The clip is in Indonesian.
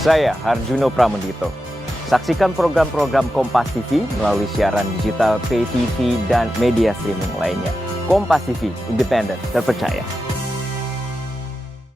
Saya Harjuno Pramendito. Saksikan program-program Kompas TV melalui siaran digital, pay TV, dan media streaming lainnya. Kompas TV, independen, terpercaya.